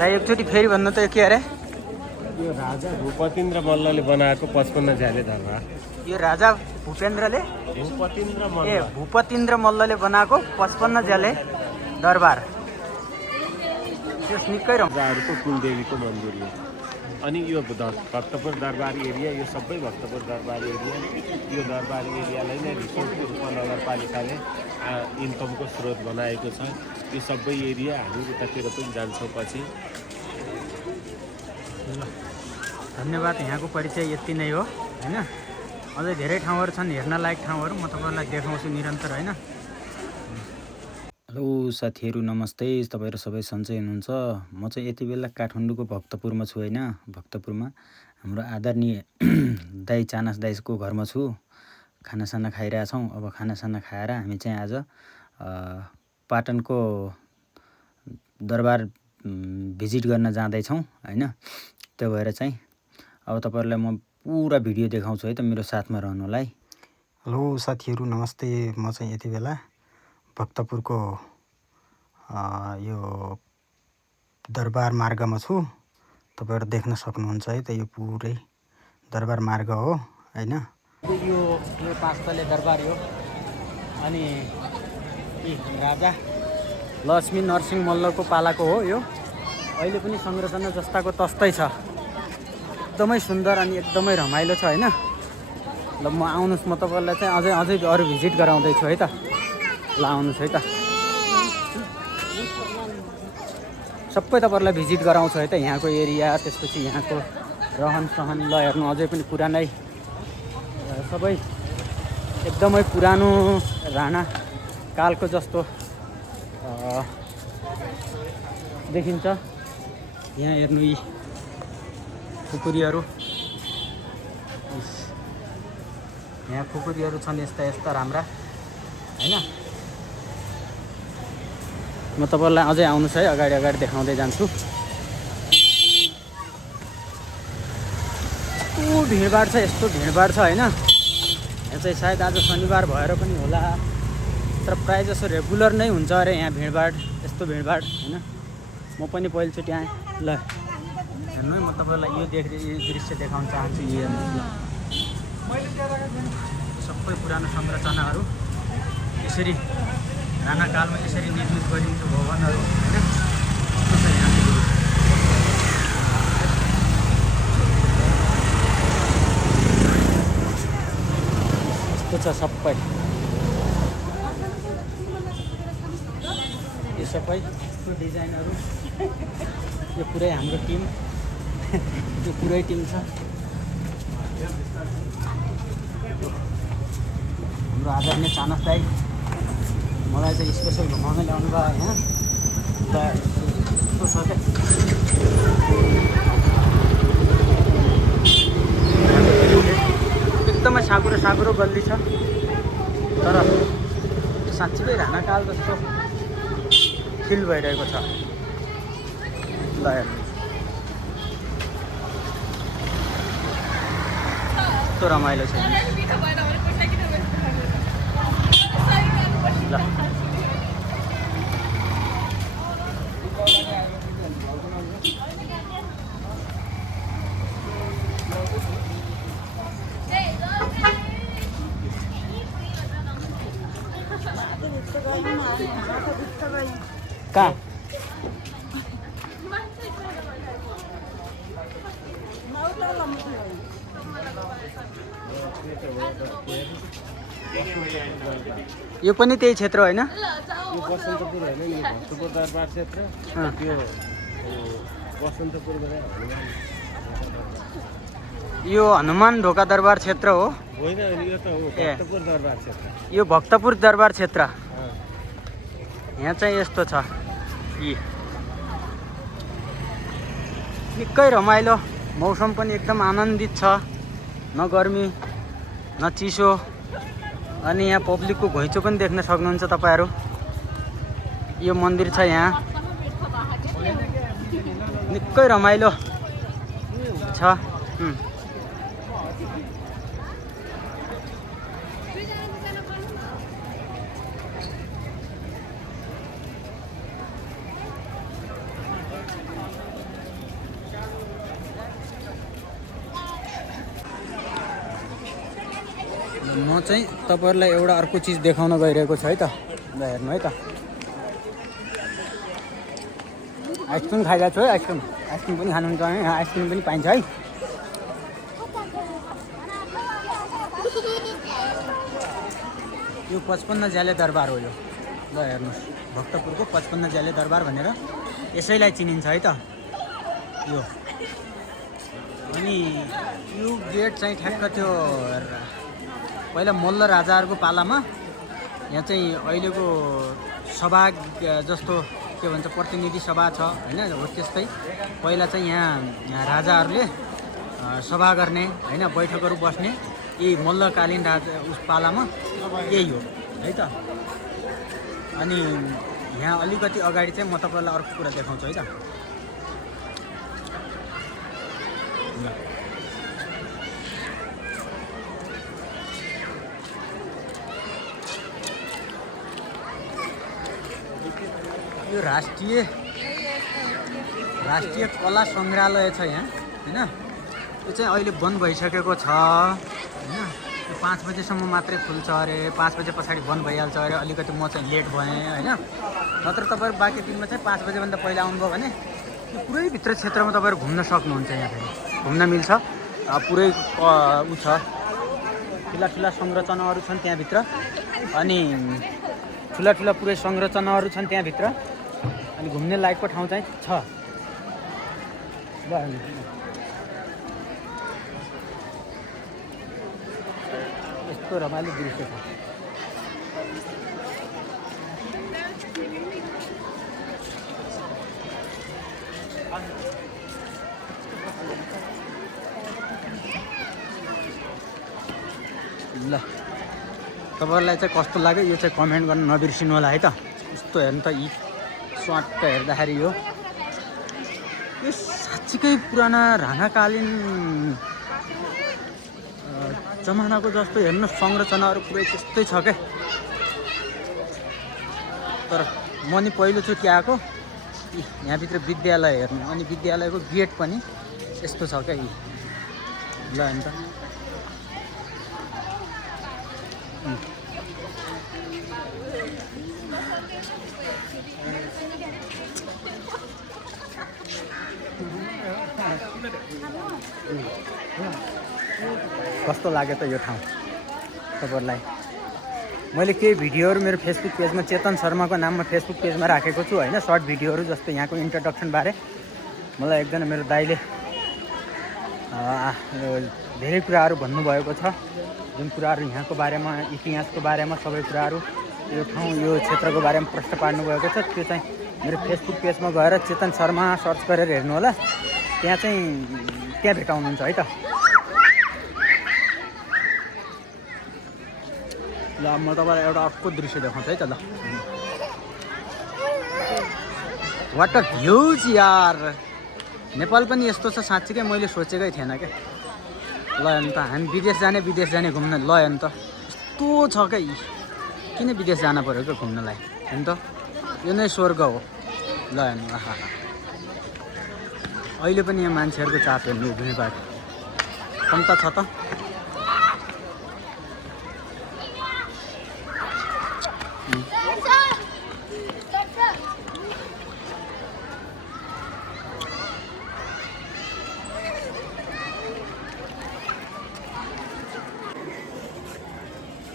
दाइ एकचोटि फेरि भन्नु त यो के अरे? यो राजा भूपतिन्द्र मल्लले बनाएको 55 झ्याले दरबार। यो राजा भूपेन्द्रले भूपतिन्द्र मल्ल भूपतिन्द्र मल्लले बनाएको 55 झ्याले दरबार। त्यस निकै राजाहरूको कुलदेवीको मन्दिर हो। अनि यो भक्तपुर दरबार एरिया, यो सबै भक्तपुर दरबार एरिया, यो दरबार एरियालाई नै रिसोर्टको रूपमा नगरपालिकाले इन्कमको स्रोत बनाएको छ। यो सबै एरिया हामी उतातिर पनि जान्छौँ पछि। धन्यवाद। यहाँको परिचय यति नै हो हैन। अझै धेरै ठाउँहरू छन् हेर्न लायक ठाउँहरू, म तपाईँहरूलाई देखाउँछु निरन्तर हैन। हेलो साथीहरू, नमस्ते। तपाईँहरू सबै सन्चै हुनुहुन्छ? म चाहिँ यति बेला काठमाडौँको भक्तपुरमा छु हैन। भक्तपुरमा हाम्रो आदरणीय दाइ चानस दाइको घरमा छु। खानासाना खाइरहेछौँ। अब खानासाना खाएर हामी चाहिँ आज पाटनको दरबार भिजिट गर्न जाँदैछौँ हैन। त्यो भएर चाहिँ अब तपाईँहरूलाई म पुरा भिडियो देखाउँछु है त, मेरो साथमा रहनु होला है। हेलो साथीहरू, नमस्ते। म चाहिँ यति बेला भक्तपुरको यो दरबार मार्गमा छु। तपाईँहरू देख्न सक्नुहुन्छ है त, यो पुरै दरबार मार्ग हो हैन। यो 5 तले दरबार हो। अनि राजा लक्ष्मी नरसिंह मल्लको पालाको हो यो। अहिले पनि संरचना जस्ताको तस्तै छ। एकदमै सुन्दर अनि एकदमै रमाइलो छ हैन। ल म आउनुहोस्, म तपाईँलाई चाहिँ अझै अरू भिजिट गराउँदैछु है त। ल आउनुहोस् है त, सबै तपाईँहरूलाई भिजिट गराउँछु है त। यहाँको एरिया, त्यसपछि यहाँको रहन सहन। ल हेर्नु, अझै पनि पुरानै सबै एकदमै पुरानो राणा कालको जस्तो देखिन्छ। यहाँ हेर्नु, यी खुकुरीहरू, यहाँ खुकुरीहरू छन् यस्ता यस्ता राम्रा हैन। म तपाईँलाई अझै आउनुहोस् है, अगाडि अगाडि देखाउँदै जान्छु। भिडभाड छ, यस्तो भिडभाड छ हैन। यहाँ चाहिँ सायद आज शनिबार भएर पनि होला, तर प्रायः जसो रेगुलर नै हुन्छ अरे यहाँ भिडभाड, यस्तो भिडभाड हैन। म पनि पहिलोचोटि आएँ। ल हेर्नु है, म तपाईँलाई यो दृश्य देखाउन चाहन्छु। यो सबै पुरानो संरचनाहरू यसरी राणाकालमा यसरी निर्मित गरिन्थ्यो भवनहरू हैन। यस्तो छ सबै, यो सबै यस्तो डिजाइनहरू। यो पुरै हाम्रो टिम, यो पुरै टिम छ हाम्रो आदरणीय चानस दाइ। मलाई चाहिँ स्पेसल घुमाउन ल्याउनु भयो यहाँ। ल यस्तो छ क्या, एकदमै साँघुरो गल्ली छ, तर साँच्चीकै राणाकाल जस्तो फिल भइरहेको छ। ल हेर्नु, यस्तो रमाइलो छ। ल कहाँ यो पनि त्यही क्षेत्र होइन? यो बसन्तपुर होइन, यो भक्तपुर दरबार क्षेत्र। त्यो बसन्तपुरबाट यो हनुमान ढोका दरबार क्षेत्र हो होइन, यो त हो भक्तपुर दरबार क्षेत्र। यो भक्तपुर दरबार क्षेत्र। यहाँ चाहिँ यस्तो छ, यी निकै रमाइलो। मौसम पनि एकदम आनन्दित छ, न गर्मी न चिसो। अनि यहाँ पब्लिकको घुइँचो पनि देख्न सक्नुहुन्छ तपाईँहरू। यो मन्दिर छ यहाँ, निकै रमाइलो छ। म चाहिँ तपाईँहरूलाई एउटा अर्को चिज देखाउन गइरहेको छु है त। ल हेर्नु है त, आइसक्रिम खाइरहेको छु है। आइसक्रिम पनि खानुहुन्छ है, आइसक्रिम पनि पाइन्छ है। यो 55 ज्याले दरबार हो यो। ल हेर्नुहोस्, भक्तपुरको 55 ज्याले दरबार भनेर यसैलाई चिनिन्छ है त यो। अनि यो गेट चाहिँ ठ्याक्क त्यो पहिला मल्ल राजाहरूको पालामा यहाँ चाहिँ अहिलेको सभा जस्तो के भन्छ प्रतिनिधि सभा छ होइन, हो त्यस्तै पहिला चाहिँ यहाँ राजाहरूले सभा गर्ने होइन, बैठकहरू बस्ने यही मल्लकालीन राजा उस पालामा यही हो है त। अनि यहाँ अलिकति अगाडि चाहिँ म तपाईँलाई अर्को कुरा देखाउँछु है त। यो राष्ट्रिय कला सङ्ग्रहालय छ यहाँ होइन। यो चाहिँ अहिले बन्द भइसकेको छ होइन। यो 5 बजेसम्म मात्रै खुल्छ अरे, 5 बजे पछाडि बन्द भइहाल्छ अरे। अलिकति म चाहिँ लेट भएँ होइन, नत्र तपाईँहरू बाँकी दिनमा चाहिँ 5 बजेभन्दा पहिला आउनुभयो भने यो पुरै भित्र क्षेत्रमा तपाईँहरू घुम्न सक्नुहुन्छ। यहाँ फेरि घुम्न मिल्छ, पुरै ऊ छ, ठुला संरचनाहरू छन् त्यहाँभित्र। अनि ठुला पुरै संरचनाहरू छन् त्यहाँभित्र। अनि घुम्ने लायकको ठाउँ चाहिँ छ। ल यस्तो रमाइलो दृश्य छ। ल तपाईँहरूलाई चाहिँ कस्तो लाग्यो यो चाहिँ कमेन्ट गर्न नबिर्सिनु होला है त। यस्तो हेर्नु त, यी स्वाट हेर्दाखेरि यो साँच्चीकै पुराना राणाकालीन जमानाको जस्तो हेर्नु, संरचनाहरू पुरै त्यस्तै छ क्या। तर म नि पहिलोचोटि आएको यहाँभित्र विद्यालय हेर्नु, अनि विद्यालयको गेट पनि यस्तो छ क्या यी। ल अन्त कस्तो लाग्यो त यो ठाउँ तपाईँहरूलाई? मैले केही भिडियोहरू मेरो फेसबुक पेजमा चेतन शर्माको नाममा फेसबुक पेजमा राखेको छु होइन, सर्ट भिडियोहरू। जस्तै यहाँको इन्ट्रोडक्सनबारे मलाई एकजना मेरो दाइले धेरै कुराहरू भन्नुभएको छ, जुन कुराहरू यहाँको बारेमा, इतिहासको बारेमा, सबै कुराहरू यो ठाउँ यो क्षेत्रको बारेमा प्रश्न पार्नुभएको छ। त्यो चाहिँ मेरो फेसबुक पेजमा गएर चेतन शर्मा सर्च गरेर हेर्नु होला, त्यहाँ भेटाउनुहुन्छ है त। ल म तपाईँलाई एउटा अर्को दृश्य देखाउँछु है त। ल वाट अ भ्युज यार, नेपाल पनि यस्तो छ साँच्चीकै, मैले सोचेकै थिएन क्या। ल अन्त हामी विदेश जाने घुम्न। ल अन्त यस्तो छ क्या यी, किन विदेश जान पऱ्यो क्या घुम्नलाई होइन त? यो नै स्वर्ग हो। ल हेर्नु, आहा अहिले पनि यहाँ मान्छेहरूको चाप हेर्नु, उभिने बाटो क्षमता छ त।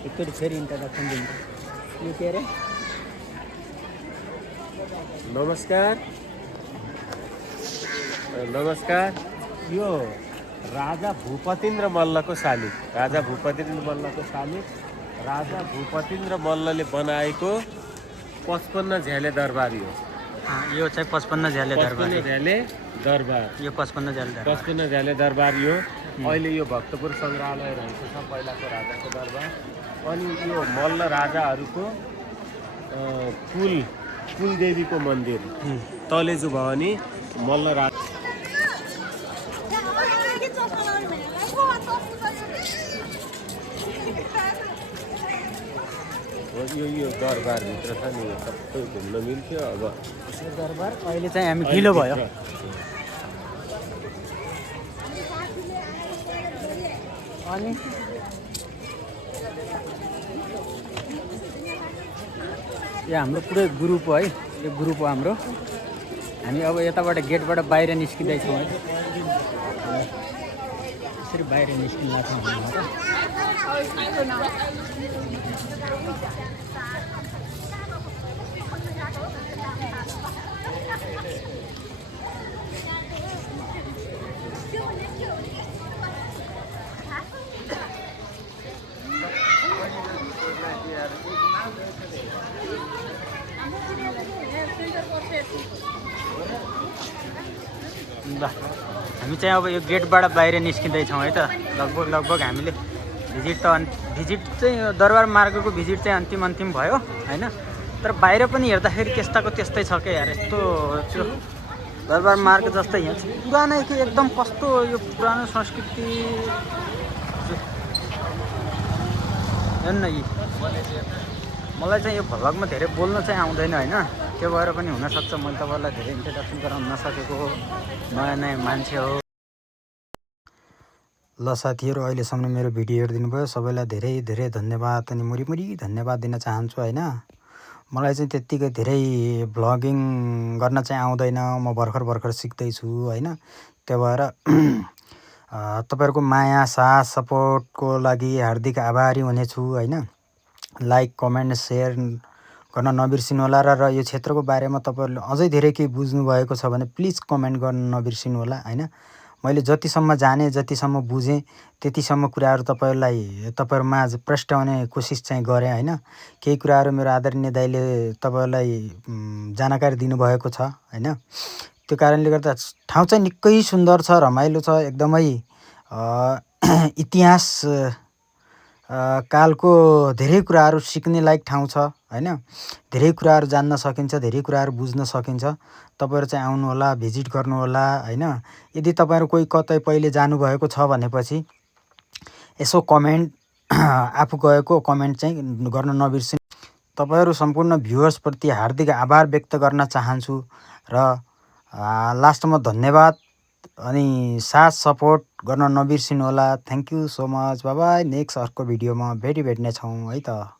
एकचोटि फेरि इन्ट्रोडक्सन दिन्छ। यो के अरे? नमस्कार। यो राजा भूपतिन्द्र मल्लको शालिग, राजा भूपतिन्द्र मल्लले बनाएको 55 झ्याले दरबार हो। यो चाहिँ 55 झ्याले दरबार। यो 55 झ्याले दरबार यो। अहिले यो भक्तपुर सङ्ग्रहालय रहेको छ, पहिलाको राजाको दरबार। अनि यो मल्ल राजाहरूको कुलदेवीको मन्दिर तलेजु भवानी मल्ल राजा। यो दरबारभित्र छ नि, सबै घुम्न मिल्थ्यो। अब यो दरबार अहिले चाहिँ हामी ढिलो भयो। अनि यो हाम्रो पुरै ग्रुप हो है, यो ग्रुप हो हाम्रो। हामी अब यताबाट गेटबाट बाहिर निस्किँदैछौँ है। यसरी बाहिर निस्किन लाग्छौँ हामी त। ल हामी चाहिँ अब यो गेटबाट बाहिर निस्किँदैछौँ है त। लगभग हामीले भिजिट चाहिँ यो दरबार मार्गको भिजिट चाहिँ अन्तिम भयो होइन। तर बाहिर पनि हेर्दाखेरि त्यस्ताको त्यस्तै छ क्या यार। यस्तो त्यो दरबार मार्ग जस्तै यहाँ पुरानै कि एकदम कस्तो यो पुरानो संस्कृति हेर्नु न। यी मलाई चाहिँ यो भ्लगमा धेरै बोल्न चाहिँ आउँदैन होइन, त्यो भएर पनि हुनसक्छ मैले तपाईँलाई धेरै इन्ट्रोडक्सन गराउन नसकेको, नयाँ मान्छे हो। ल साथीहरू, अहिलेसम्म मेरो भिडियो हेरिदिनु भयो, सबैलाई धेरै धेरै धन्यवाद। अनि मुरी धन्यवाद दिन चाहन्छु होइन। मलाई चाहिँ त्यत्तिकै धेरै भ्लगिङ गर्न चाहिँ आउँदैन, म भर्खर सिक्दैछु होइन। त्यो भएर तपाईँहरूको माया साथ सपोर्टको लागि हार्दिक आभारी हुनेछु होइन। लाइक कमेन्ट सेयर गर्न नबिर्सिनु होला। र यो क्षेत्रको बारेमा तपाईँहरूले अझै धेरै केही बुझ्नुभएको छ भने प्लिज कमेन्ट गर्न नबिर्सिनु होला होइन। मैले जतिसम्म जाने, जतिसम्म बुझेँ त्यतिसम्म कुराहरू तपाईँहरूमा आज प्रस्ट्याउने कोसिस चाहिँ गरेँ होइन। केही कुराहरू मेरो आदरणीय दाइले तपाईँहरूलाई जानकारी दिनुभएको छ होइन। त्यो कारणले गर्दा ठाउँ चाहिँ निकै सुन्दर छ, रमाइलो छ, एकदमै इतिहास कालको धेरै कुराहरू सिक्ने लायक ठाउँ छ होइन। धेरै कुराहरू जान्न सकिन्छ, धेरै कुराहरू बुझ्न सकिन्छ। तपाईँहरू चाहिँ आउनुहोला, भिजिट गर्नुहोला होइन। यदि तपाईँहरू कोही कतै पहिले जानुभएको छ भनेपछि यसो कमेन्ट आफू गएको कमेन्ट चाहिँ गर्न नबिर्सिनु। तपाईँहरू सम्पूर्ण भ्युअर्सप्रति हार्दिक आभार व्यक्त गर्न चाहन्छु। र लास्टमा धन्यवाद अनि साथ सपोर्ट गर्न नबिर्सिनु होला। Thank you so much. By by. Next अर्को भिडियोमा भेट्नेछौँ है त।